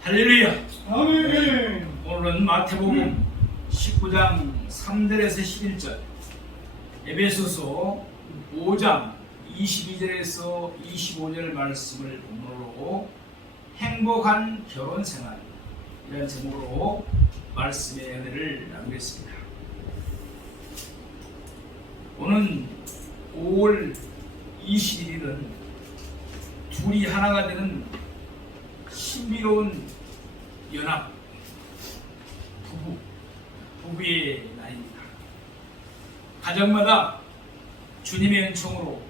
할렐루야. 아멘. 오늘은 마태복음 19장 3절에서 11절, 에베소서 5장 22절에서 25절 말씀을 본문으로 행복한 결혼생활, 이런 제목으로 말씀의 은혜를 나누겠습니다. 오는 5월 21일은 둘이 하나가 되는 신비로운 연합, 부부의 날입니다. 가정마다 주님의 은총으로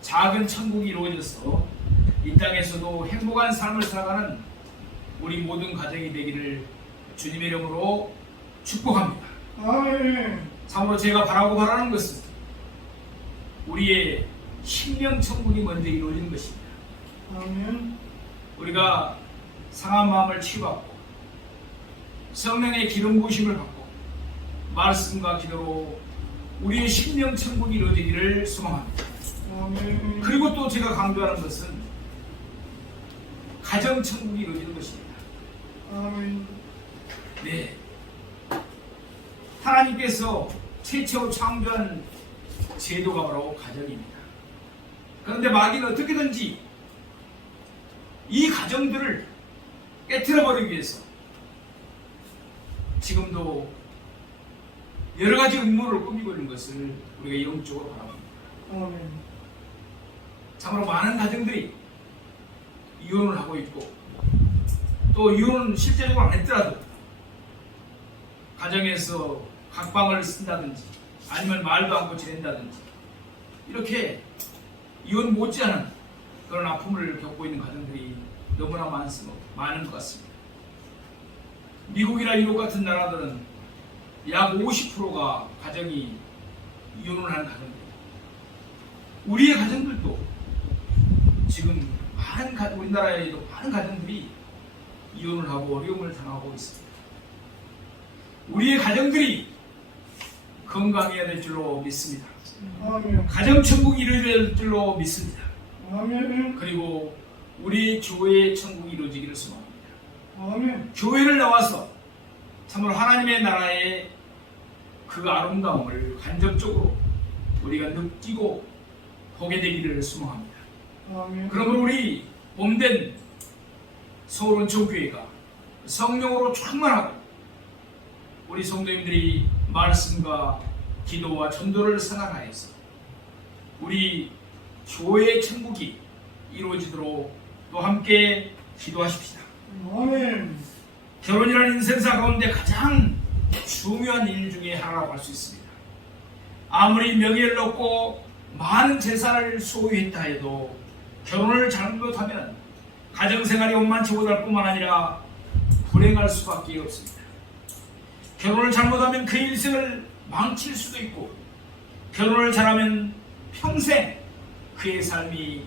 작은 천국이 이루어져서 이 땅에서도 행복한 삶을 살아가는 우리 모든 가정이 되기를 주님의 이름으로 축복합니다. 아멘. 참으로 제가 바라는 것은 우리의 심령 천국이 먼저 이루어지는 것입니다. 아멘. 우리가 상한 마음을 치유받고 성령의 기름 부으심을 받고 말씀과 기도로 우리의 심령 천국이 이루어지기를 소망합니다. 아멘. 그리고 또 제가 강조하는 것은 가정 천국이 이루어지는 것입니다. 아멘. 네, 하나님께서 최초로 창조한 제도가 바로 가정입니다. 그런데 마귀는 어떻게든지 이 가정들을 깨트려버리기 위해서 지금도 여러 가지 음모를 꾸미고 있는 것을 우리가 영적으로 바라봅니다. 아멘. 참으로 많은 가정들이 이혼을 하고 있고, 또 이혼은 실제적으로 안 했더라도 가정에서 각방을 쓴다든지 아니면 말도 않고 지낸다든지 이렇게 이혼 못지않은 그런 아픔을 겪고 있는 가정들이 너무나 많은 것 같습니다. 미국이나 유럽 같은 나라들은 약 50%가 가정이 이혼을 하는 가정들입니다. 우리의 가정들도 지금 우리나라에도 많은 가정들이 이혼을 하고 어려움을 당하고 있습니다. 우리의 가정들이 건강해야 될 줄로 믿습니다. 아멘. 가정천국이 이루어져야 될 줄로 믿습니다. 아멘. 그리고 우리 교회의 천국이 이루어지기를 소망합니다. 아멘. 교회를 나와서 참으로 하나님의 나라의 그 아름다움을 간접적으로 우리가 느끼고 보게 되기를 소망합니다. 아멘. 그러므로 우리 몸된 서울원천교회가 성령으로 충만하고 우리 성도님들이 말씀과 기도와 전도를 생활하여서 우리 교회의 천국이 이루어지도록 또 함께 기도하십시다. 아멘. 결혼이라는 인생사 가운데 가장 중요한 일 중에 하나라고 할 수 있습니다. 아무리 명예를 얻고 많은 재산을 소유했다 해도 결혼을 잘못하면 가정생활이 원만치 못할 뿐만 아니라 불행할 수밖에 없습니다. 결혼을 잘못하면 그 일생을 망칠 수도 있고, 결혼을 잘하면 평생 그의 삶이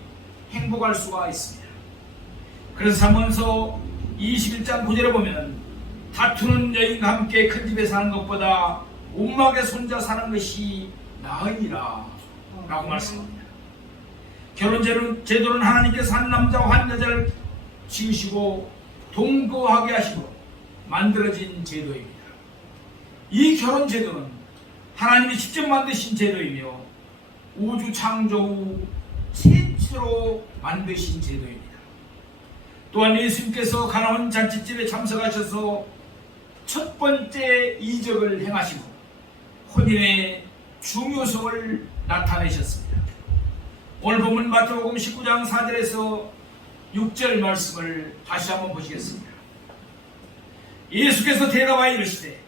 행복할 수가 있습니다. 그래서 잠언서 21장 9절에 보면 다투는 여인과 함께 큰 집에 사는 것보다 옥막에 손자 사는 것이 나으니라 라고 말씀합니다. 결혼 제도는 하나님께서 한 남자와 한 여자를 지으시고 동거하게 하시고 만들어진 제도입니다. 이 결혼 제도는 하나님이 직접 만드신 제도이며 우주 창조 후 최초로 만드신 제도입니다. 또한 예수님께서 가나안 잔치집에 참석하셔서 첫 번째 이적을 행하시고 혼인의 중요성을 나타내셨습니다. 오늘 본문 마태복음 19장 4절에서 6절 말씀을 다시 한번 보시겠습니다. 예수께서 대답하여 이르시되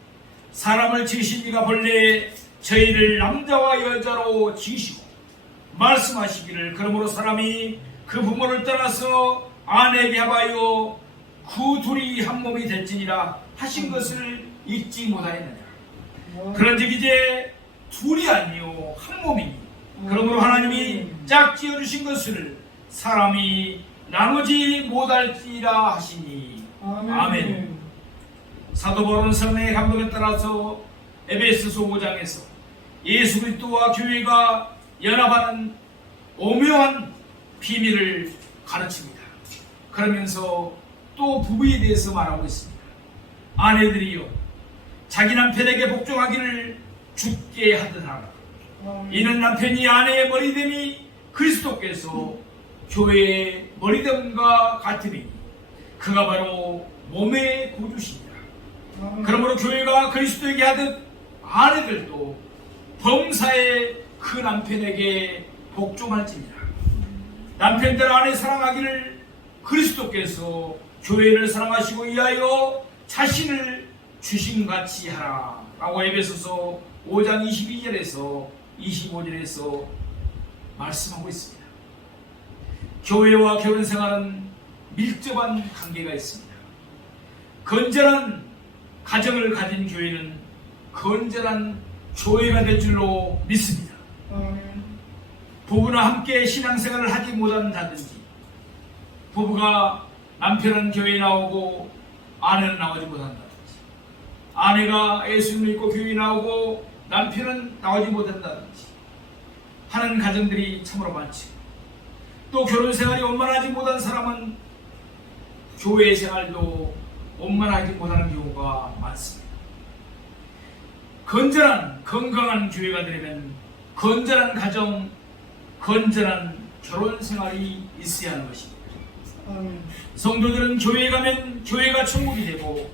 사람을 지으신 이가 본래 저희를 남자와 여자로 지으시고 말씀하시기를 그러므로 사람이 그 부모를 떠나서 아내에게 합하여 그 둘이 한 몸이 될지니라 하신 것을 잊지 못하였느냐. 그런즉 이제 둘이 아니요 한 몸이니 그러므로 하나님이 짝 지어주신 것을 사람이 나누지 못할지라 하시니. 아멘. 사도 바울은 성령의 감동에 따라서 에베소서 5장에서 예수 그리스도와 교회가 연합하는 오묘한 비밀을 가르칩니다. 그러면서 또 부부에 대해서 말하고 있습니다. 아내들이여 자기 남편에게 복종하기를 죽게 하듯 하라. 이는 남편이 아내의 머리됨이 그리스도께서 교회의 머리됨과 같으니 그가 바로 몸의 구주시니라. 그러므로 교회가 그리스도에게 하듯 아내들도 범사에 그 남편에게 복종할지니라. 남편들 아내 사랑하기를 그리스도께서 교회를 사랑하시고 이하여 자신을 주심같이 하라 라고 에베소서 5장 22절에서 25절에서 말씀하고 있습니다. 교회와 결혼생활은 밀접한 관계가 있습니다. 건전한 가정을 가진 교회는 건전한 교회가 될 줄로 믿습니다. 부부나 함께 신앙생활을 하지 못한다든지, 부부가 남편은 교회에 나오고 아내는 나오지 못한다든지, 아내가 예수를 믿고 교회에 나오고 남편은 나오지 못한다든지 하는 가정들이 참으로 많죠. 또 결혼생활이 원만하지 못한 사람은 교회 생활도 원만하지 못하는 경우가 많습니다. 건전한 건강한 교회가 되려면 건전한 가정, 건전한 결혼생활이 있어야 하는 것입니다. 성도들은 교회에 가면 교회가 천국이 되고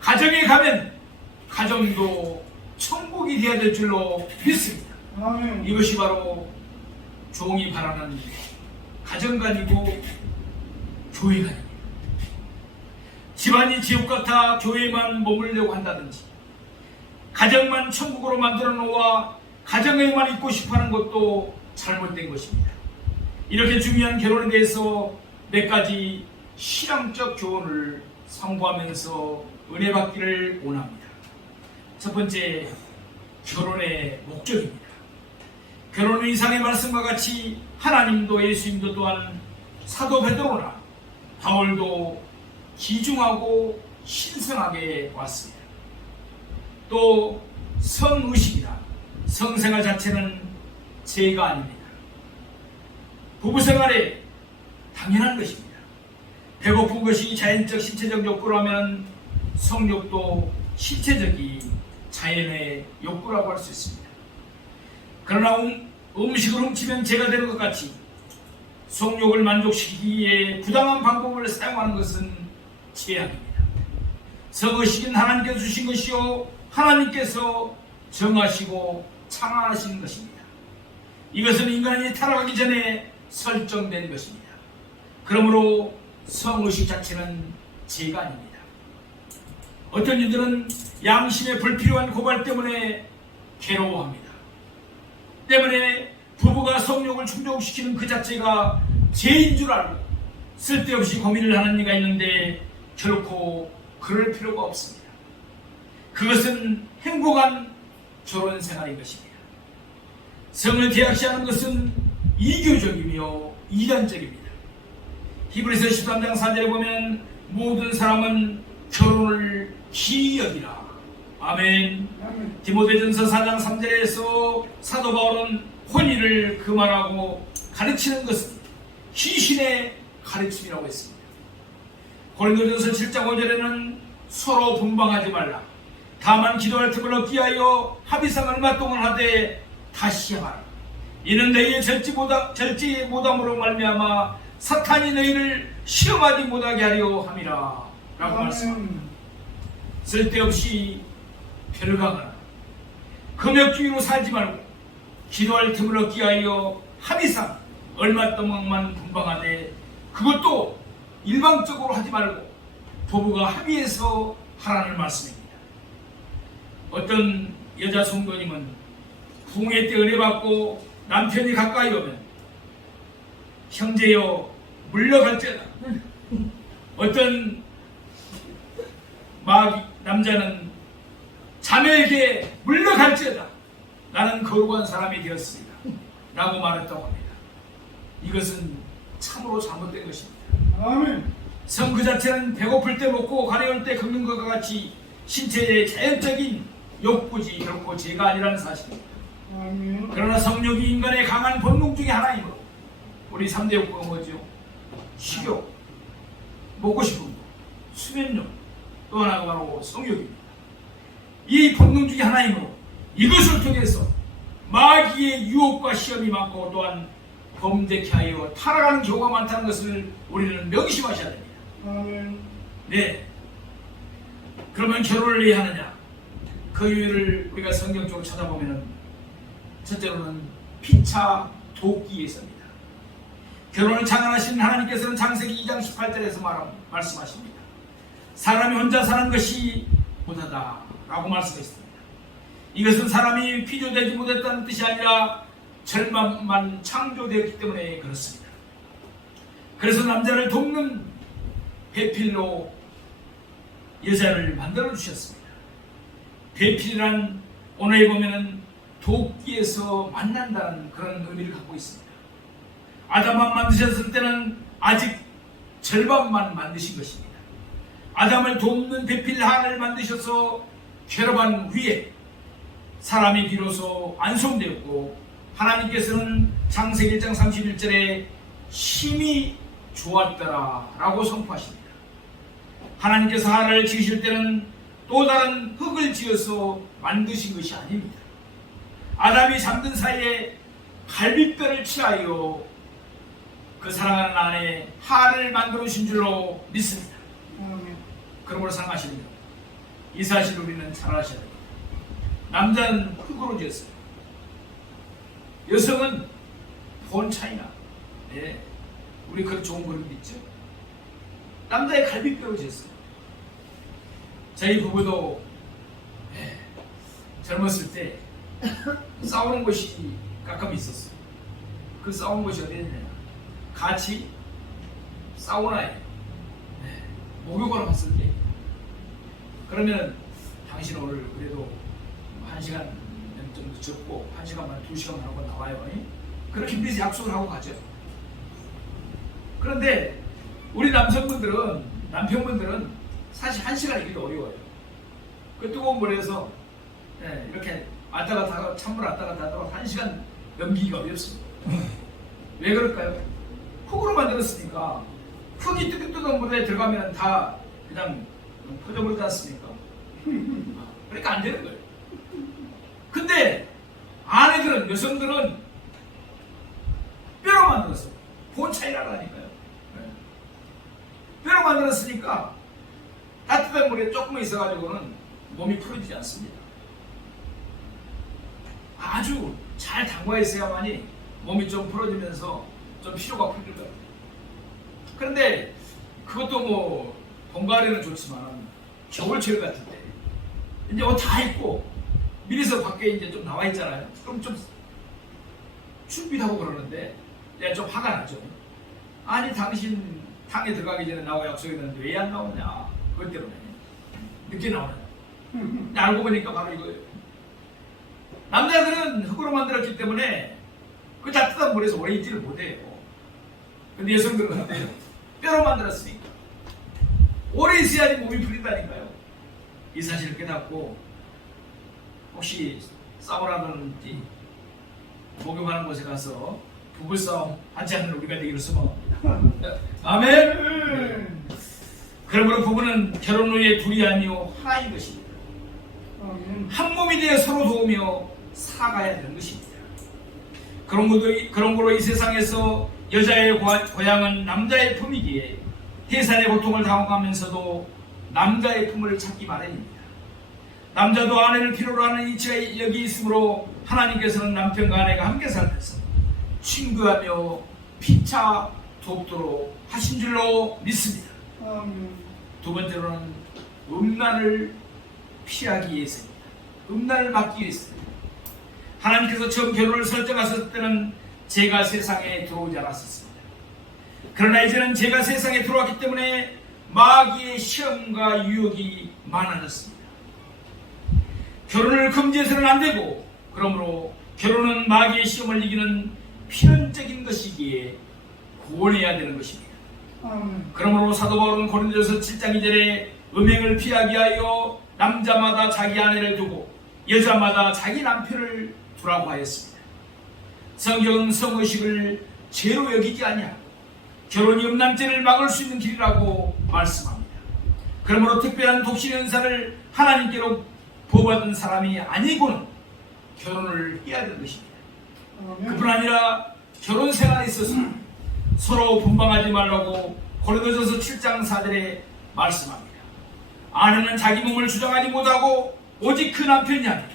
가정에 가면 가정도 천국이 되어야 될 줄로 믿습니다. 이것이 바로 종이 바라는 가정관이고 교회관입니다. 집안이 지옥 같아 교회만 머물려고 한다든지, 가정만 천국으로 만들어 놓아 가정에만 있고 싶어하는 것도 잘못된 것입니다. 이렇게 중요한 결혼에 대해서 몇 가지 신앙적 교훈을 상고하면서 은혜 받기를 원합니다. 첫 번째, 결혼의 목적입니다. 결혼은 이상의 말씀과 같이 하나님도 예수님도 또한 사도 베드로나 바울도 기중하고 신성하게 왔습니다. 또 성의식이나 성생활 자체는 죄가 아닙니다. 부부생활에 당연한 것입니다. 배고픈 것이 자연적 신체적 욕구라면 성욕도 신체적인 자연의 욕구라고 할 수 있습니다. 그러나 음식을 훔치면 죄가 되는 것 같이 성욕을 만족시키기 위해 부당한 방법을 사용하는 것은 죄악입니다. 성의식은 하나님께서 주신 것이요 하나님께서 정하시고 창안하신 것입니다. 이것은 인간이 타락하기 전에 설정된 것입니다. 그러므로 성의식 자체는 죄가 아닙니다. 어떤 이들은 양심의 불필요한 고발 때문에 괴로워합니다. 때문에 부부가 성욕을 충족시키는 그 자체가 죄인 줄 알고 쓸데없이 고민을 하는 이가 있는데 결코 그럴 필요가 없습니다. 그것은 행복한 결혼 생활인 것입니다. 성을 제약시하는 것은 이교적이며 이단적입니다. 히브리서 13장 4절에 보면 모든 사람은 결혼을 기이 여기라. 아멘. 디모데전서 4장 3절에서 사도 바울은 혼인을 금하라고 가르치는 것은 귀신의 가르침이라고 했습니다. 고린도전서 7장 5절에는 서로 분방하지 말라. 다만 기도할 틈을 얻기 위하여 합의상 얼마 동안 하되 다시 하라. 이는 너희의 절지 못함으로 말미암아 사탄이 너희를 시험하지 못하게 하려 함이라 라고 말씀합니다. 쓸데없이 별가거나 금욕주의로 살지 말고 기도할 틈을 얻기 위하여 합의상 얼마 동안만 분방하되, 그것도 일방적으로 하지 말고 부부가 합의해서 하라는 말씀입니다. 어떤 여자 성도님은 부흥회 때 은혜 받고 남편이 가까이 오면 형제여 물러갈지어다. 어떤 남자는 자매에게 물러갈지어다. 나는 거룩한 사람이 되었습니다 라고 말했다고 합니다. 이것은 참으로 잘못된 것입니다. 아멘. 성 그 자체는 배고플 때 먹고 가려울 때 긁는 것과 같이 신체의 자연적인 욕구지 결코 죄가 아니라는 사실입니다. 아멘. 그러나 성욕이 인간의 강한 본능 중에 하나이므로 우리 3대 욕구가 뭐죠? 식욕, 먹고 싶은 거, 수면용, 또 하나가 바로 성욕입니다. 이 본능 중에 하나이므로 이것을 통해서 마귀의 유혹과 시험이 많고 또한 범죄케 하여 타락하는 경우가 많다는 것을 우리는 명심하셔야 됩니다. 아멘. 네. 그러면 결혼을 왜 하느냐? 그 이유를 우리가 성경적으로 찾아보면 첫째로는 피차 돕기위해서입니다. 결혼을 장관하신 하나님께서는 창세기 2장 18절에서 말씀하십니다. 사람이 혼자 사는 것이 못하다라고 말씀했습니다. 이것은 사람이 피조되지 못했다는 뜻이 아니라 절반만 창조되었기 때문에 그렇습니다. 그래서 남자를 돕는 배필로 여자를 만들어 주셨습니다. 배필이란 오늘 보면은 돕기에서 만난다는 그런 의미를 갖고 있습니다. 아담만 만드셨을 때는 아직 절반만 만드신 것입니다. 아담을 돕는 배필 하나를 만드셔서 괴롭한 후에 사람이 비로소 안송되었고 하나님께서는 창세기 1장 31절에 힘이 좋았더라 라고 선포하십니다. 하나님께서 하나를 지으실 때는 또 다른 흙을 지어서 만드신 것이 아닙니다. 아담이 잠든 사이에 갈빗뼈를 칠하여 그 사랑하는 아내 하를 만들어 주신 줄로 믿습니다. 아멘. 그러므로 생각하시면 이 사실을 우리는 잘 아셔야 됩니다. 남자는 흙으로 지었어요. 여성은 본 차이나, 네, 우리 그 좋은 그림 있죠. 남자의 갈비뼈로 지었어요. 저희 부부도 젊었을 때 싸우는 것이 가끔 있었어요. 그 싸우는 것이 어디였냐? 같이 사우나에 목욕을 갔을 때, 그러면 당신 오늘 그래도 1시간 좀 늦었고 1시간만 2시간만 하고 나와요. 그렇게 미리 약속을 하고 가죠. 그런데 우리 남성분들은, 남편분들은 사실 1시간이기도 어려워요. 그 뜨거운 물에서 이렇게 왔다 갔다 하고 찬물 왔다 갔다 하다가 1시간 넘기기가 어렵습니다. 왜 그럴까요? 흙으로 만들었으니까 흙이 뜨거운 물에 들어가면 다 그냥 퍼져버리지 않습니까? 그러니까 안 되는 거예요. 근데 아내들은, 여성들은 뼈로 만들었어요. 본 차이라니까요. 뼈로 만들었으니까 따뜻한 물에 조금 있어가지고는 몸이 풀어지지 않습니다. 아주 잘 담가 있어야만이 몸이 좀 풀어지면서 좀 피로가 풀릴 것 같아요. 그런데 그것도 뭐 봄가을에는 좋지만 겨울철 같은 때 이제 옷 다 입고 미리서 밖에 이제 좀 나와 있잖아요. 그럼 좀 준비하고 그러는데 내가 좀 화가 나죠. 아니 당신 탕에 들어가기 전에 나하고 약속했는데 왜 안 나오냐? 그것 때문에 늦게 나오냐? 알고 보니까 바로 이거예요. 남자들은 흙으로 만들었기 때문에 그 따뜻한 물에서 오래 있지를 못해요. 근데 여성들은 어때요? 뼈로 만들었으니까 오래 있어야지 몸이 풀린다니까요. 이 사실을 깨닫고 혹시 싸우라든지 목욕하는 곳에 가서 부부싸움 하지 않는 우리가 되기를 소망합니다. 아멘. 그러므로 부부는 결혼 후에 둘이 아니요 하나인 것입니다. 한 몸이 되어 서로 도우며 살아가야 되는 것입니다. 그런 거로 이 세상에서 여자의 고향은 남자의 품이기에 해산의 고통을 당하면서도 남자의 품을 찾기 마련입니다. 남자도 아내를 필요로 하는 이치가 여기 있으므로 하나님께서는 남편과 아내가 함께 살면서 친구하며 피차 돕도록 하신 줄로 믿습니다. 두 번째로는 음란을 피하기 위해서입니다. 음란을 막기 위해서입니다. 하나님께서 처음 결혼을 설정하셨을 때는 죄가 세상에 들어오지 않았었습니다. 그러나 이제는 죄가 세상에 들어왔기 때문에 마귀의 시험과 유혹이 많아졌습니다. 결혼을 금지해서는 안 되고, 그러므로 결혼은 마귀의 시험을 이기는 필연적인 것이기에 구원해야 되는 것입니다. 그러므로 사도 바울은 고린도서 7장 2절에 음행을 피하기 위하여 남자마다 자기 아내를 두고 여자마다 자기 남편을 두라고 하였습니다. 성경은 성의식을 죄로 여기지 아니하고 결혼이 음란죄를 막을 수 있는 길이라고 말씀합니다. 그러므로 특별한 독신 은사를 하나님께로 부어받은 사람이 아니고는 결혼을 해야 될 것입니다. 그뿐 아니라 결혼 생활에 있어서 서로 분방하지 말라고 고린도전서 7장 4절에 말씀합니다. 아내는 자기 몸을 주장하지 못하고 오직 그 남편이 아니라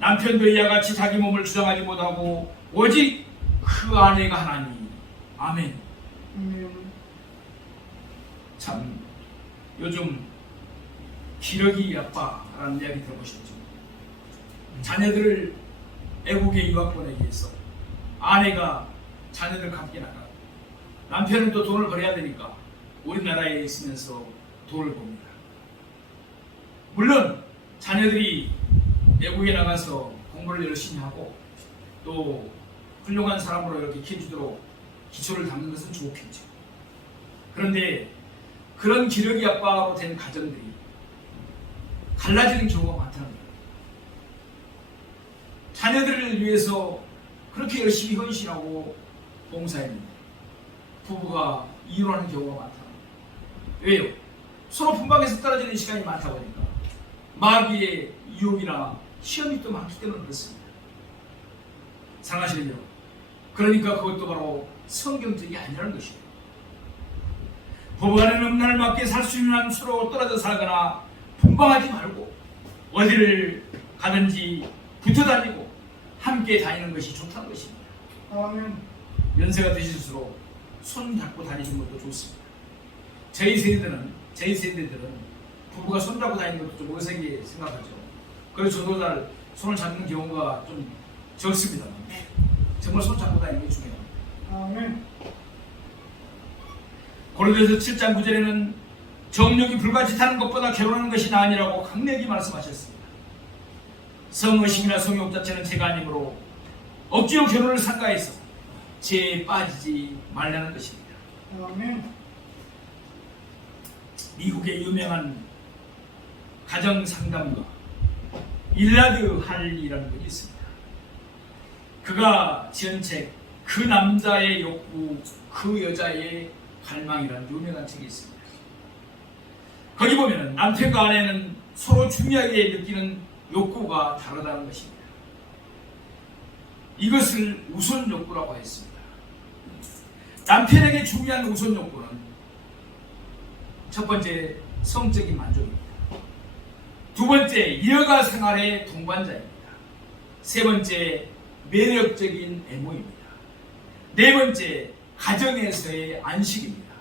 남편도 이와 같이 자기 몸을 주장하지 못하고 오직 그 아내가 하나니. 아멘. 참 요즘 기러기 아빠라는 이야기 들어보셨죠? 자녀들을 외국에 유학 보내기 위해서 아내가 자녀들 함께 나가고 남편은 또 돈을 벌어야 되니까 우리나라에 있으면서 돈을 법니다. 물론 자녀들이 외국에 나가서 공부를 열심히 하고 또 훌륭한 사람으로 이렇게 키워주도록 기초를 닦는 것은 좋겠죠. 그런데 그런 기러기 아빠로 된 가정들이 갈라지는 경우가 많다는 거예요. 자녀들을 위해서 그렇게 열심히 헌신하고 봉사했는데 부부가 이혼하는 경우가 많다는 거예요. 왜요? 서로 분방해서 떨어지는 시간이 많다 보니까 마귀의 유혹이나 시험이 또 많기 때문에 그렇습니다. 사랑하시는 여러분, 그러니까 그것도 바로 성경적이 아니라는 것이에요. 부부간에 음란을 맞게 살 수 있는 한 서로 떨어져 살거나 분방하지 말고 어디를 가든지 붙어 다니고 함께 다니는 것이 좋다는 것입니다. 아멘. 연세가 드실수록 손 잡고 다니는 것도 좋습니다. 저희 세대들은 부부가 손 잡고 다니는 것도 좀 어색하게 생각하죠. 그래서 저도 잘 손을 잡는 경우가 좀 적습니다. 정말 손 잡고 다니는 게 중요합니다. 아멘. 고린도서 7장 9절에는 정욕이 불가짓하는 것보다 결혼하는 것이 나으니라고 강력히 말씀하셨습니다. 성의심이나 성욕 자체는 죄가 아니므로 억지로 결혼을 삼가해서 죄에 빠지지 말라는 것입니다. 아멘. 미국의 유명한 가정 상담가 일라드 할리라는 분이 있습니다. 그가 지은 책 그 남자의 욕구, 그 여자의 갈망이라는 유명한 책이 있습니다. 거기 보면 남편과 아내는 서로 중요하게 느끼는 욕구가 다르다는 것입니다. 이것을 우선 욕구라고 했습니다. 남편에게 중요한 우선 욕구는 첫 번째 성적인 만족입니다. 두 번째 여가 생활의 동반자입니다. 세 번째 매력적인 외모입니다. 네 번째 가정에서의 안식입니다.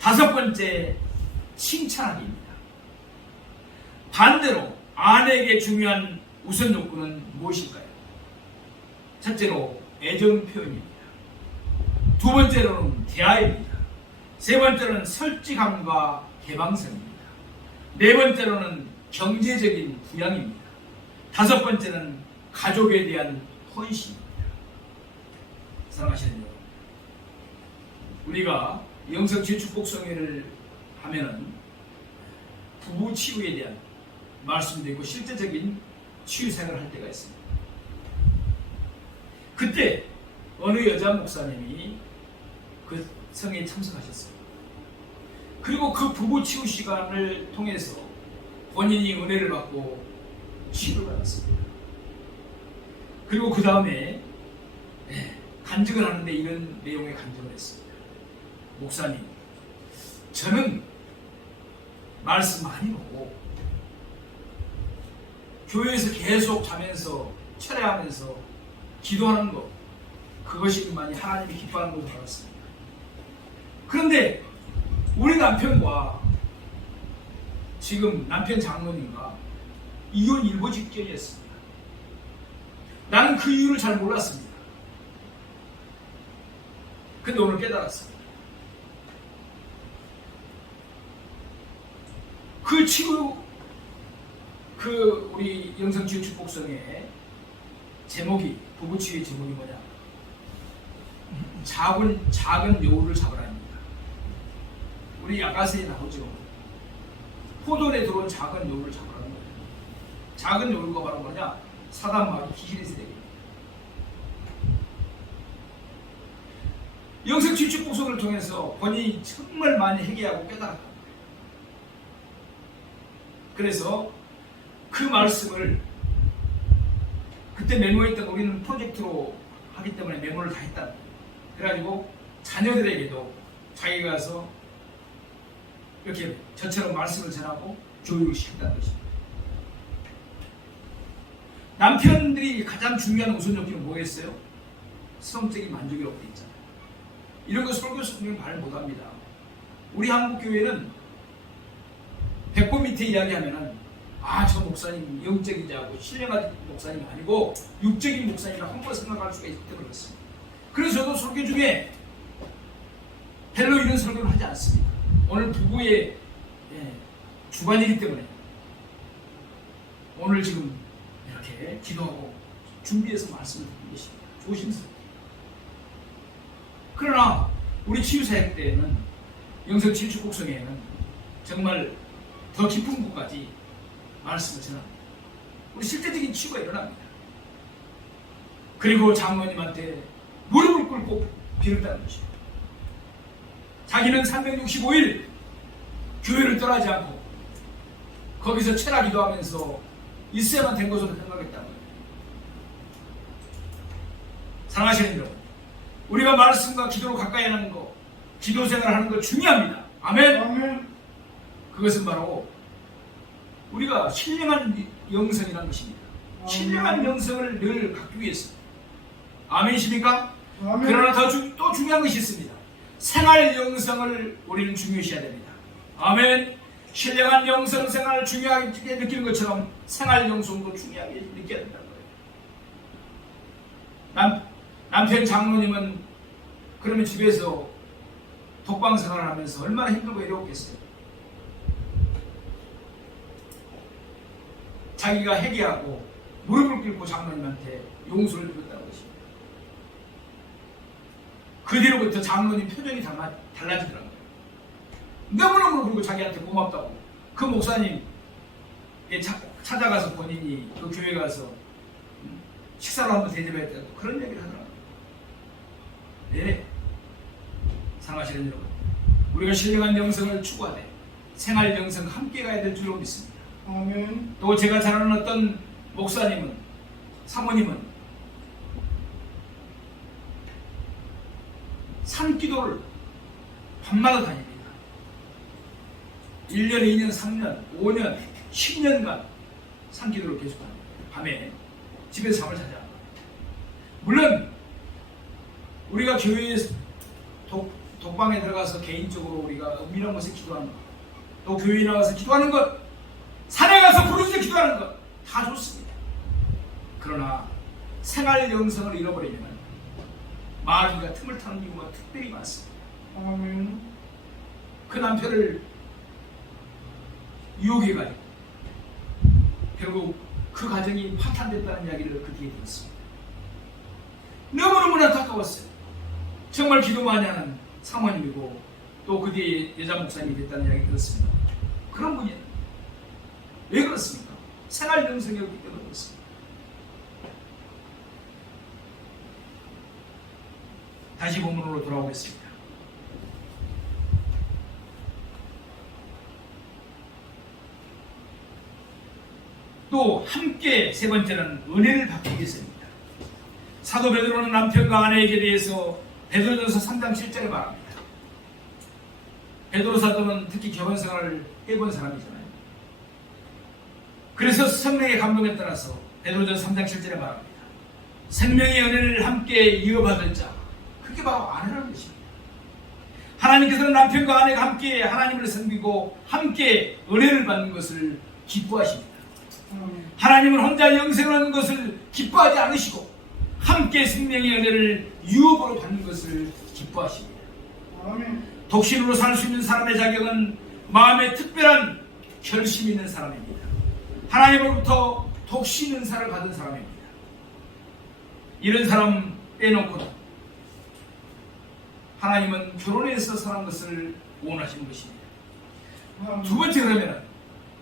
다섯 번째 칭찬하기입니다. 반대로 아내에게 중요한 우선 욕구는 무엇일까요? 첫째로 애정 표현입니다. 두 번째로는 대화입니다. 세 번째로는 솔직함과 개방성입니다. 네 번째로는 경제적인 부양입니다. 다섯 번째는 가족에 대한 헌신입니다. 사랑하시는 여러분, 우리가 영성주의 축복성회를 하면은 부부 치유에 대한 말씀도 있고 실제적인 치유 생활을 할 때가 있습니다. 그때 어느 여자 목사님이 그 성회에 참석하셨어요. 그리고 그 부부 치유 시간을 통해서 본인이 은혜를 받고 치유를 받았습니다. 그리고 그 다음에 간증을 하는데 이런 내용의 간증을 했습니다. 목사님, 저는 말씀 많이 보고 교회에서 계속 자면서 철회하면서 기도하는 것, 그것이 많이 하나님이 기뻐하는 것을 알았습니다. 그런데 우리 남편과 지금 남편 장모님과 이혼 일보 직전이었습니다. 나는 그 이유를 잘 몰랐습니다. 근데 오늘 깨달았습니다. 그 치유, 우리 영성치유 축복성의 제목이, 부부치유의 제목이 뭐냐? 작은 여우를 잡으라입니다. 우리 야가서에 나오죠. 포도에 들어온 작은 여우를 잡으라는 거예요. 작은 여우가 바로 뭐냐? 사단 마귀 귀신의 세력입니다. 영성치유 축복성을 통해서 본인이 정말 많이 회개하고 깨달았다. 그래서 그 말씀을 그때 메모했던 우리는 프로젝트로 하기 때문에 메모를 다 했다. 그래가지고 자녀들에게도 자기가 가서 이렇게 저처럼 말씀을 전하고 교육을 시켰다는 것입니다. 남편들이 가장 중요한 우선 요건은 뭐겠어요? 성적인 만족이라고 되어 있잖아요. 이런 거 설교 성경은 말 못합니다. 우리 한국교회는 배꼽 밑에 이야기하면은 저 목사님 영적인 자고 신령한 목사님이 아니고 육적인 목사님이라 한번 생각할 수가 있기 때문에 그렇습니다. 그래서 저도 설교 중에 별로 이런 설교를 하지 않습니다. 오늘 부부의 주관이기 때문에 오늘 지금 이렇게 기도하고 준비해서 말씀을 드리는 것입니다. 조심스럽게. 그러나 우리 치유사역 때에는 영성 질축곡성에는 정말 더 깊은 곳까지 말씀을 전합니다. 우리 실제적인 치유가 일어납니다. 그리고 장로님한테 무릎을 꿇고 빌었다는 것입니다. 자기는 365일 교회를 떠나지 않고 거기서 체라 기도하면서 있어야만 된 것으로 생각했다는 거예요. 사랑하시는 여러분, 우리가 말씀과 기도로 가까이 하는 것, 기도 생활하는 것 중요합니다. 아멘. 아멘. 그것은 바로 우리가 신령한 영성이라는 것입니다. 신령한 영성을 늘 갖기 위해서. 아멘이십니까? 아멘. 그러나 또 중요한 것이 있습니다. 생활 영성을 우리는 중요시해야 됩니다. 아멘. 신령한 영성 생활을 중요하게 느끼는 것처럼 생활 영성도 중요하게 느껴야 된다는 거예요. 남편 장로님은 그러면 집에서 독방 생활을 하면서 얼마나 힘들고 외로웠겠어요. 자기가 회개하고 무릎을 꿇고 장로님한테 용서를 빌었다는 것입니다. 그 뒤로부터 장로님 표정이 달라지더라고요. 너무너무 그리고 자기한테 고맙다고. 그 목사님 찾아가서 본인이 그 교회 가서 식사를 한번 대접했다고 그런 얘기를 하더라고요. 네. 사랑하시는 여러분, 우리가 신령한 영성을 추구하되 생활 영성 함께 가야 될 줄로 믿습니다. 아멘. 또 제가 잘 아는 어떤 목사님은, 사모님은 산기도를 밤마다 다닙니다. 1년, 2년, 3년, 5년, 10년간 산기도를 계속합니다. 밤에 집에서 잠을 자지 않아요. 물론 우리가 교회에서 독방에 들어가서 개인적으로 우리가 은밀한 곳에 기도하는 것, 또 교회에 나가서 기도하는 것, 산에 가서 부르짖어 기도하는 것 다 좋습니다. 그러나 생활 영성을 잃어버리면 마귀가 틈을 타는 경우가 특별히 많습니다. 아멘. 그 남편을 유혹해가지고 결국 그 가정이 파탄됐다는 이야기를 그 뒤에 들었습니다. 너무너무 안타까웠어요. 정말 기도 많이 하는 사모님이고 또 그 뒤에 여자 목사님이 됐다는 이야기 들었습니다. 그런 분이에요. 왜 그렇습니까? 생활 영성이 없기 때문에 그렇습니다. 다시 본문으로 돌아오겠습니다. 또 함께 세 번째는 은혜를 받기 위해서입니다. 사도 베드로는 남편과 아내에게 대해서 베드로전서 3장 7절에 말합니다. 베드로 사도는 특히 결혼 생활을 해본 사람이잖아요. 그래서 성령의 감동에 따라서 베드로전서 3장 7절에 말합니다. 생명의 은혜를 함께 이어받을 자, 그게 바로 아내라는 것입니다. 하나님께서는 남편과 아내가 함께 하나님을 섬기고 함께 은혜를 받는 것을 기뻐하십니다. 하나님은 혼자 영생하는 것을 기뻐하지 않으시고 함께 생명의 은혜를 유업으로 받는 것을 기뻐하십니다. 독신으로 살 수 있는 사람의 자격은 마음에 특별한 결심이 있는 사람입니다. 하나님으로부터 독신 은사를 받은 사람입니다. 이런 사람 빼놓고는 하나님은 결혼해서 사는 것을 원하시는 것입니다. 두 번째, 그러면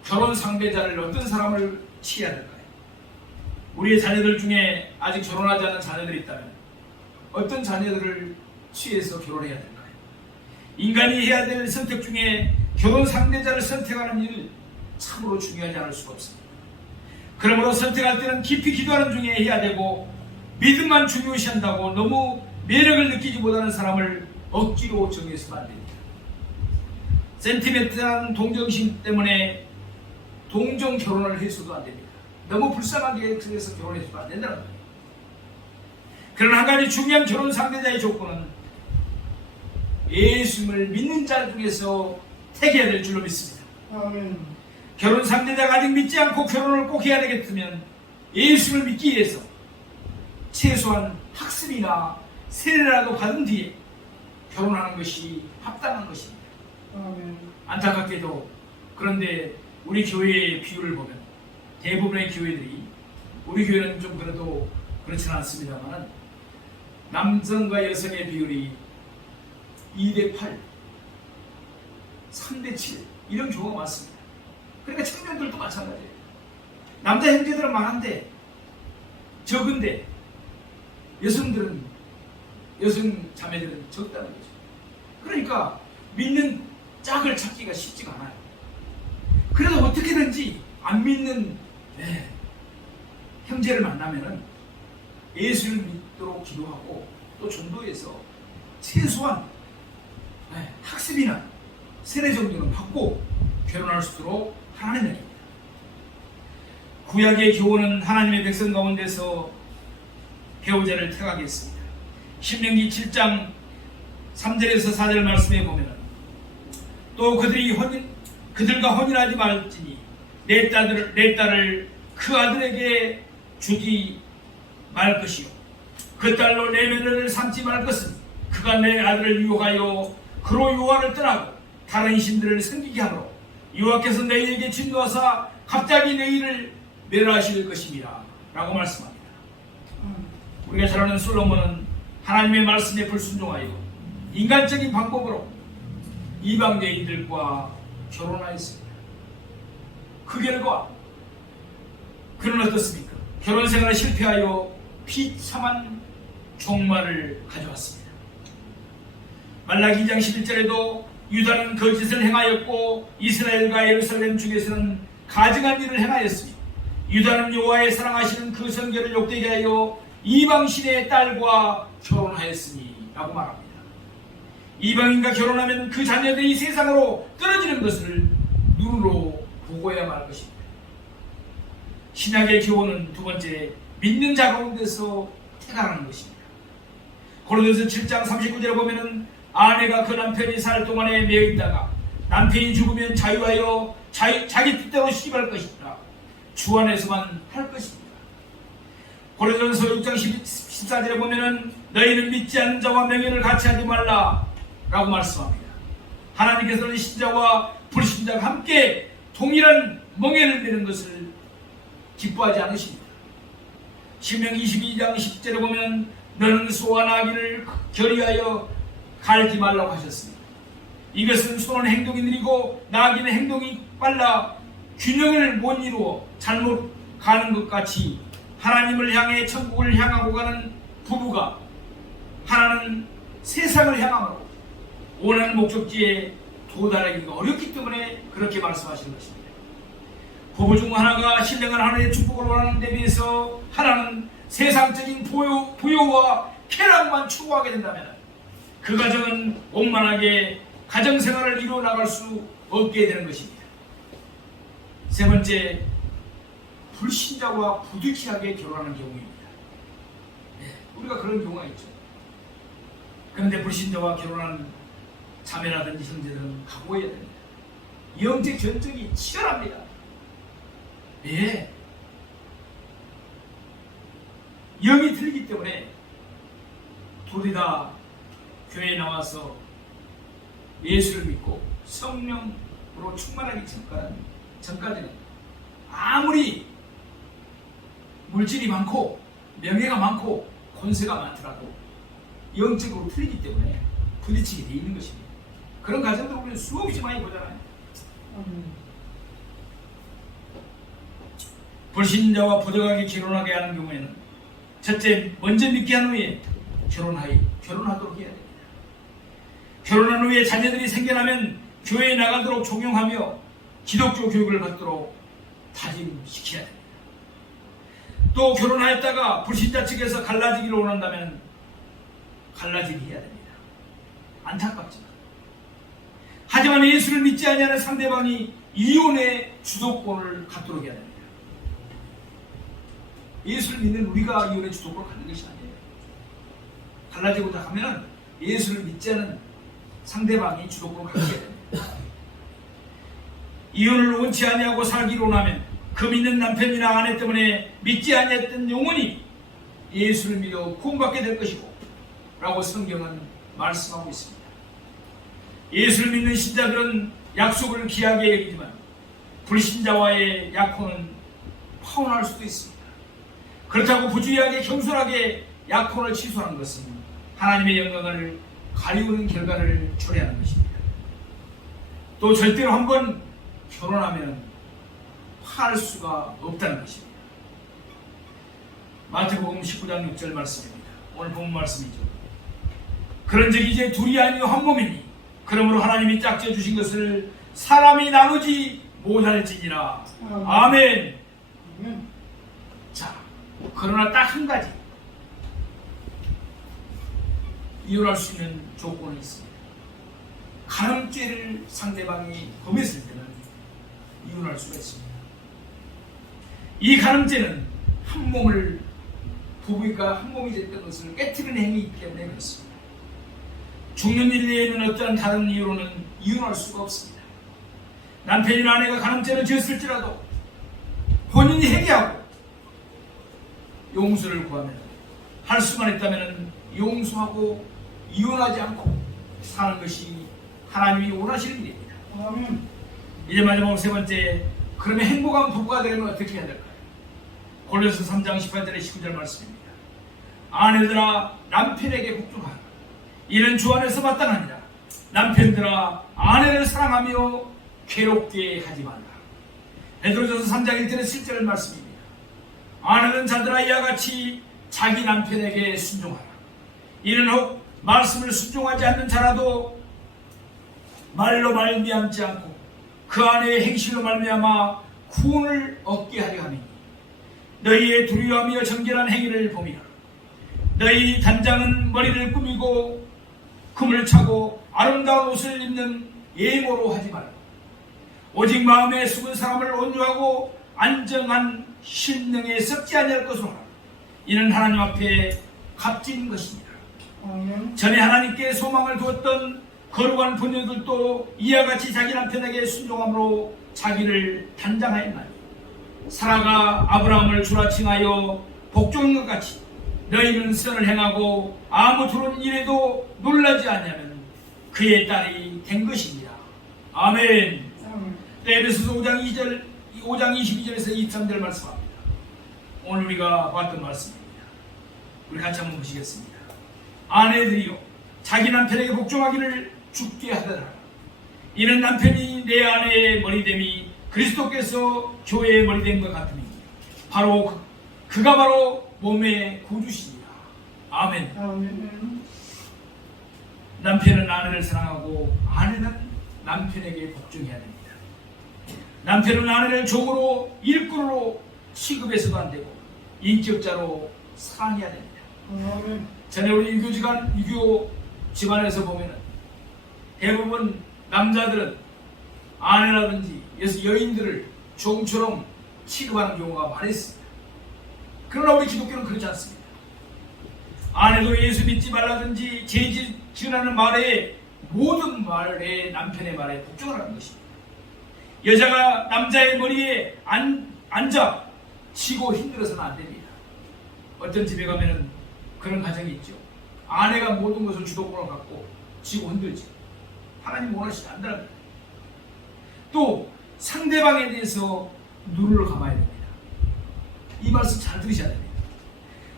결혼 상대자를 어떤 사람을 취해야 될까요? 우리의 자녀들 중에 아직 결혼하지 않은 자녀들이 있다면 어떤 자녀들을 취해서 결혼해야 될까요? 인간이 해야 될 선택 중에 결혼 상대자를 선택하는 일 참으로 중요하지 않을 수가 없습니다. 그러므로 선택할 때는 깊이 기도하는 중에 해야 되고 믿음만 중요시한다고 너무 매력을 느끼지 못하는 사람을 억지로 정해서는 안 됩니다. 센티멘트한 동정심 때문에 동정 결혼을 해서도 안 됩니다. 너무 불쌍하게 해서 결혼해서도 안 된다는 거예요. 그러나 한 가지 중요한 결혼 상대자의 조건은 예수님을 믿는 자 중에서 택해야 될 줄로 믿습니다. 아멘. 결혼 상대자가 아직 믿지 않고 결혼을 꼭 해야 되겠으면 예수를 믿기 위해서 최소한 학습이나 세례라도 받은 뒤에 결혼하는 것이 합당한 것입니다. 아멘. 안타깝게도 그런데 우리 교회의 비율을 보면 대부분의 교회들이, 우리 교회는 좀 그래도 그렇지는 않습니다만, 남성과 여성의 비율이 2대8, 3대7 이런 경우가 많습니다. 그러니까 청년들도 마찬가지예요. 남자 형제들은 많은데 적은데 여성 자매들은 적다는 거죠. 그러니까 믿는 짝을 찾기가 쉽지가 않아요. 그래도 어떻게든지 안 믿는 형제를 만나면은 예수를 믿도록 기도하고 또 전도해서 최소한 학습이나 세례 정도는 받고 결혼할 수 있도록 하나님의 일입니다. 구약의 교훈은 하나님의 백성 가운데서 배우자를 택하게 했습니다. 신명기 7장 3절에서 4절 말씀에 보면 또 그들과 혼인하지 말지니 내 딸을 그 아들에게 주지 말 것이요 그 딸로 내 며느리를 삼지 말 것은 그가 내 아들을 유혹하여 그로 여호와를 떠나고 다른 신들을 섬기게 하므로 여호와께서 너희에게 진노하사 갑자기 너희를 멸하실 것입니다 라고 말씀합니다. 우리가 잘 아는 솔로몬은 하나님의 말씀에 불순종하여 인간적인 방법으로 이방 여인들과 결혼하였습니다. 그 결과 그는 어떻습니까? 결혼 생활에 실패하여 비참한 종말을 가져왔습니다. 말라기 2장 11절에도 유다는 거짓을 행하였고 이스라엘과 예루살렘 중에서는 가증한 일을 행하였으며 유다는 여호와의 사랑하시는 그 성결을 욕되게 하여 이방신의 딸과 결혼하였으니 라고 말합니다. 이방인과 결혼하면 그 자녀들이 세상으로 떨어지는 것을 눈으로 보고야 말 것입니다. 신약의 교훈은 두 번째, 믿는 자 가운데서 택하라는 것입니다. 고린도서 7장 39절에 보면은 아내가 그 남편이 살 동안에 매여 있다가 남편이 죽으면 자유하여 자기 뜻대로 시집할 것이다. 주 안에서만 할 것입니다. 고린도전서 6장 14절에 보면은 너희는 믿지 않는 자와 명예를 같이 하지 말라 라고 말씀합니다. 하나님께서는 신자와 불신자가 함께 동일한 멍에를 매는 것을 기뻐하지 않으십니다. 신명기 22장 10절에 보면 너는 소와 나귀를 결의하여 갈지 말라고 하셨습니다. 이것은 소는 행동이 느리고 나귀는 행동이 빨라 균형을 못 이루어 잘못 가는 것 같이 하나님을 향해 천국을 향하고 가는 부부가 하나는 세상을 향하므로 원하는 목적지에 도달하기가 어렵기 때문에 그렇게 말씀하시는 것입니다. 부부 중 하나가 신령한 하나님의 축복을 원하는 데 비해서 하나는 세상적인 부요와 쾌락만 추구하게 된다면 그 가정은 원만하게 가정생활을 이루어 나갈 수 없게 되는 것입니다. 세 번째, 불신자와 부득이하게 결혼하는 경우입니다. 우리가 그런 경우가 있죠. 그런데 불신자와 결혼한 자매라든지 형제들은 각오해야 됩니다. 영적 전쟁이 치열합니다. 영이 틀리기 때문에 둘이 다 교회에 나와서 예수를 믿고 성령으로 충만하기 전까지는 아무리 물질이 많고 명예가 많고 권세가 많더라도 영적으로 틀리기 때문에 부딪히게 돼 있는 것입니다. 그런 가정들 우리는 수없이 많이 보잖아요. 불신자와 부득하게 결혼하게 하는 경우에는 첫째, 먼저 믿게 한 후에 결혼하도록 해야 됩니다. 결혼한 후에 자녀들이 생겨나면 교회에 나가도록 종용하며 기독교 교육을 받도록 다짐시켜야 됩니다. 또 결혼하였다가 불신자 측에서 갈라지기를 원한다면 갈라지게 해야 됩니다. 안타깝지만. 하지만 예수를 믿지 아니하는 상대방이 이혼의 주도권을 갖도록 해야 됩니다. 예수를 믿는 우리가 이혼의 주도권을 갖는 것이 아니에요. 갈라지고자 하면 예수를 믿지 않은 상대방이 주도권을 갖게 됩니다. 이혼을 원치 아니하고 살기를 원하면 그 믿는 남편이나 아내 때문에 믿지 아니했던 영혼이 예수를 믿어 구원받게 될 것이고 라고 성경은 말씀하고 있습니다. 예수를 믿는 신자들은 약속을 귀하게 여기지만 불신자와의 약혼은 파혼할 수도 있습니다. 그렇다고 부주의하게 겸손하게 약혼을 취소하는 것은 하나님의 영광을 가리우는 결과를 초래하는 것입니다. 또 절대로 한번 결혼하면 파할 수가 없다는 것입니다. 마태복음 19장 6절 말씀입니다. 오늘 본 말씀이죠. 그런즉 이제 둘이 아니요 한 몸이니 그러므로 하나님이 짝지어 주신 것을 사람이 나누지 못할지니라. 아멘. 자, 그러나 딱 한 가지 이혼할 수 있는 조건이 있습니다. 간음죄를 상대방이 범했을 때는 이혼할 수가 있습니다. 이 간음죄는 한 몸을 부부가 한 몸이 됐던 것을 깨트리는 행위이기 때문에 그렇습니다. 죽는 일 외에는 어떠한 다른 이유로는 이혼할 수가 없습니다. 남편이나 아내가 간음죄를 지었을지라도 본인이 회개하고 용서를 구하면 할 수만 있다면 용서하고 이혼하지 않고 사는 것이 하나님이 원하시는 일입니다. 이제 마지막 세 번째, 그러면 행복한 부부가 되려면 어떻게 해야 될까요? 골로새 3장 18절에 19절 말씀입니다. 아내들아 남편에게 복종하라. 이는 주 안에서 마땅하니라. 남편들아 아내를 사랑하며 괴롭게 하지 말라. 베드로전서 3장 1절에 7절 말씀입니다. 아내는 자들아 이와 같이 자기 남편에게 순종하라. 이는 혹 말씀을 순종하지 않는 자라도 말로 말미암지 않고 그 아내의 행실로 말미암아 구원을 얻게 하려 함이니 너희의 두려워하며 정결한 행위를 봄이라. 너희 단장은 머리를 꾸미고 금을 차고 아름다운 옷을 입는 예모로 하지 말고 오직 마음에 숙은 사람을 온유하고 안정한 신령에 썩지 아니할 것으로 하라. 이는 하나님 앞에 값진 것이니라. 전에 하나님께 소망을 두었던 거룩한 부녀들도 이와 같이 자기 남편에게 순종함으로 자기를 단장하였나니 사라가 아브라함을 주라 칭하여 복종한 것 같이 너희는 선을 행하고 아무 두려운 일에도 놀라지 않냐면 그의 딸이 된 것입니다. 아멘. 에베소서 5장 22절에서 23절 말씀합니다. 오늘 우리가 봤던 말씀입니다. 우리 같이 한번 보시겠습니다. 아내들이요 자기 남편에게 복종하기를 죽게 하더라. 이는 남편이 내 아내의 머리됨이 그리스도께서 교회의 머리됨과 같으니 바로 그가 바로 몸의 구주시니라. 아멘. 남편은 아내를 사랑하고 아내는 남편에게 복종해야 됩니다. 남편은 아내를 종으로 일꾼으로 취급해서도 안 되고 인격자로 사랑해야 됩니다. 전에 우리 유교 집안에서 보면은 대부분 남자들은 아내라든지 여인들을 종처럼 취급하는 경우가 많이 있습니다. 그러나 우리 기독교는 그렇지 않습니다. 아내도 예수 믿지 말라든지 죄 지으라는 말에 모든 말에 남편의 말에 복종을 하는 것입니다. 여자가 남자의 머리에 앉아 치고 힘들어서는 안 됩니다. 어떤 집에 가면은 그런 가정이 있죠. 아내가 모든 것을 주도권을 갖고 치고 흔들지. 하나님 원하시지 않는다. 또 상대방에 대해서 눈을 감아야 됩니다. 이 말씀 잘 들으셔야 됩니다.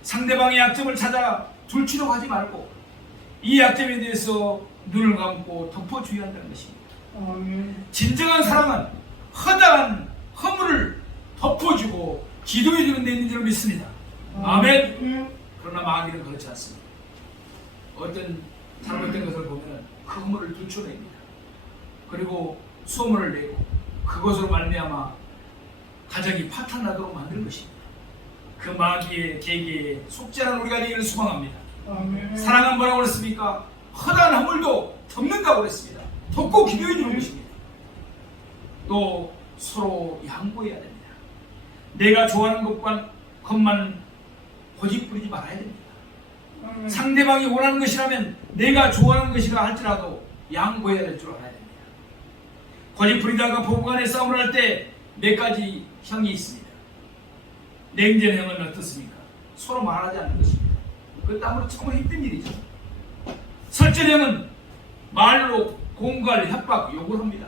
상대방의 약점을 찾아 둘치려고 하지 말고 이 약점에 대해서 눈을 감고 덮어줘야 한다는 것입니다. 진정한 사랑은 허다한 허물을 덮어주고 기도해주는 데 있는 줄 믿습니다. 아멘. 그러나 마귀는 그렇지 않습니다. 어떤 잘못된 것을 보면 그 허물을 들춰냅니다. 그리고 소문을 내고 그것으로 말미암아 가정이 파탄나도록 만들 것입니다. 그 마귀의 계기에 속지 않은 우리가 되기를 소망합니다. 아멘. 사랑은 뭐라고 그랬습니까? 허다한 허물도 덮는다고 그랬습니다. 덮고 기도해 주는 것입니다. 또 서로 양보해야 됩니다. 내가 좋아하는 것만 고집 부리지 말아야 됩니다. 아멘. 상대방이 원하는 것이라면 내가 좋아하는 것이라 할지라도 양보해야 될 줄 알아야 됩니다. 고집 부리다가 부부간에 싸움을 할 때 몇 가지 형이 있습니다. 냉전형은 어떻습니까? 서로 말하지 않는 것입니다. 그것도 아무리 정말 힘든 일이죠. 설전형은 말로 공갈, 협박, 욕을 합니다.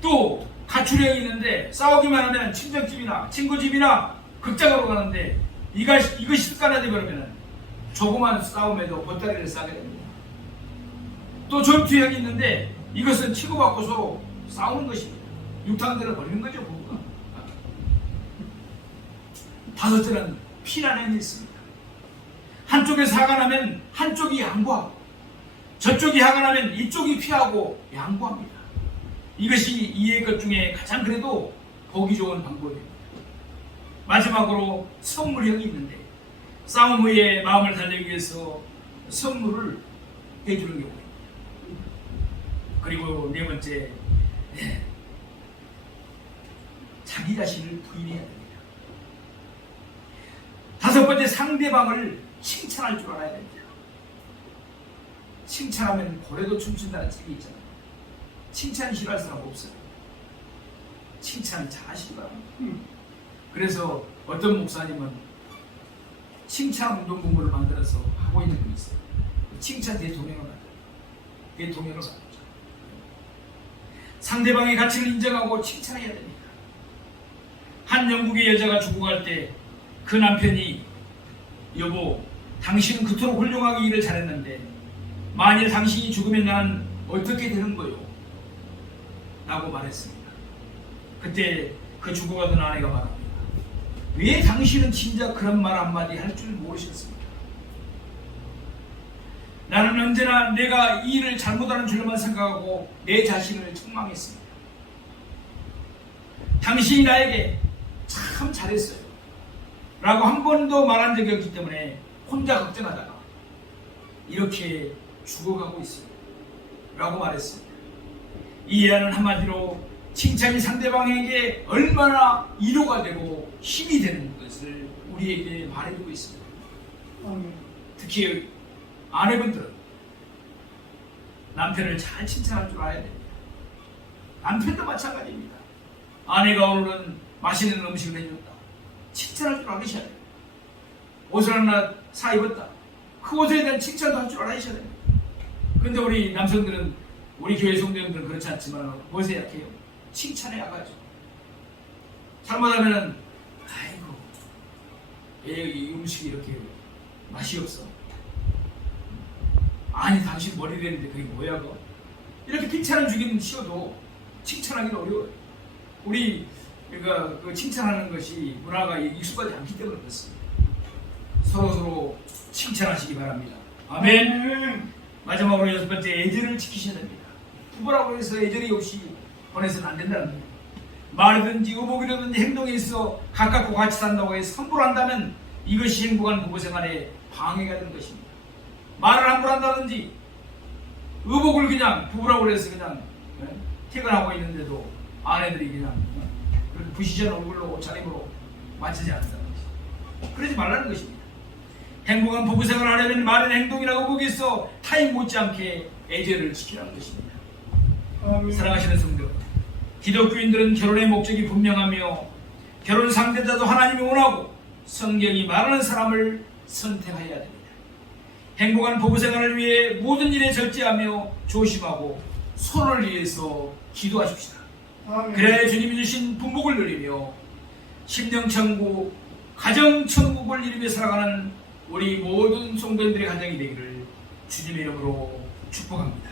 또 가출형이 있는데 싸우기만 하면 친정집이나 친구집이나 극장으로 가는데 이것이 습관화되면 그러면 조그만 싸움에도 보따리를 싸게 됩니다. 또 전투형이 있는데 이것은 치고받고 서로 싸우는 것입니다. 육탕들을 벌이는 거죠, 부부가. 다섯째는 피난형이 있습니다. 한쪽에서 화가 나면 한쪽이 양보하고 저쪽이 화가 나면 이쪽이 피하고 양보합니다. 이것이 이의 것 중에 가장 그래도 보기 좋은 방법입니다. 마지막으로 선물형이 있는데 싸움 후에 마음을 달래기 위해서 선물을 해주는 경우입니다. 그리고 네 번째, 자기 자신을 부인해야 됩니다. 다섯 번째, 상대방을 칭찬할 줄 알아야 됩니다. 칭찬하면 고래도 춤춘다는 책이 있잖아요. 칭찬 싫어할 사람 없어요. 칭찬 잘하시기 바랍니다. 그래서 어떤 목사님은 칭찬 운동 공부를 만들어서 하고 있는 분이 있어요. 칭찬 대통령을 만들어요. 대통령을 만들죠. 상대방의 가치를 인정하고 칭찬해야 됩니다. 한 영국의 여자가 죽어갈 때 그 남편이 여보, 당신은 그토록 훌륭하게 일을 잘했는데 만일 당신이 죽으면 나는 어떻게 되는 거요? 라고 말했습니다. 그때 그 죽어가던 아내가 말합니다. 왜 당신은 진짜 그런 말 한마디 할 줄 모르셨습니까? 나는 언제나 내가 이 일을 잘못하는 줄만 생각하고 내 자신을 책망했습니다. 당신이 나에게 참 잘했어요 라고 한 번도 말한 적이 없기 때문에 혼자 걱정하다가 이렇게 죽어가고 있어요 라고 말했습니다. 이 예화는 한마디로 칭찬이 상대방에게 얼마나 위로가 되고 힘이 되는 것을 우리에게 말해주고 있습니다. 특히 아내분들은 남편을 잘 칭찬할 줄 알아야 됩니다. 남편도 마찬가지입니다. 아내가 오늘은 맛있는 음식을 해줬다. 칭찬할 줄 알으셔야 돼요. 옷을 하나 사 입었다. 그 옷에 대한 칭찬도 할 줄 알으셔야 됩니다. 근데 우리 남성들은, 우리 교회 성도님들은 그렇지 않지만 무엇에 약해요? 칭찬에 약하죠. 잘못하면은 아이고 이 음식이 이렇게 맛이 없어. 아니 당신 머리를 했는데 그게 뭐야 그거? 이렇게 칭찬을 주기는 쉬워도 칭찬하기는 어려워요. 우리 그러니까 그 칭찬하는 것이 문화가 익숙하지 않기 때문에 그렇습니다. 서로 칭찬하시기 바랍니다. 아멘. 마지막으로 여섯 번째, 애절을 지키셔야 됩니다. 부부라고 해서 애절이 없이 보내서는 안 된다는 겁니다. 말이든지 의복이라든지 행동에 있어 가깝고 같이 산다고 해서 함부로 한다면 이것이 행복한 부부생활에 방해가 되는 것입니다. 말을 함부로 한다든지 의복을 그냥 부부라고 해서 그냥 퇴근하고 있는데도 아내들이 그냥 그렇게 부시시한 얼굴로 옷차림으로 맞추지 않는다는 것입니다. 그러지 말라는 것입니다. 행복한 부부생활을 하려면 말이나 행동이나 의복이 있어 타인 못지않게 애절을 지키라는 것입니다. 사랑하시는 성도, 기독교인들은 결혼의 목적이 분명하며 결혼 상대자도 하나님이 원하고 성경이 말하는 사람을 선택해야 됩니다. 행복한 부부생활을 위해 모든 일에 절제하며 조심하고 선을 위해서 기도하십시다. 그래야 주님이 주신 분복을 누리며 심령천국, 가정천국을 이루며 살아가는 우리 모든 성도님들의 가정이 되기를 주님의 이름으로 축복합니다.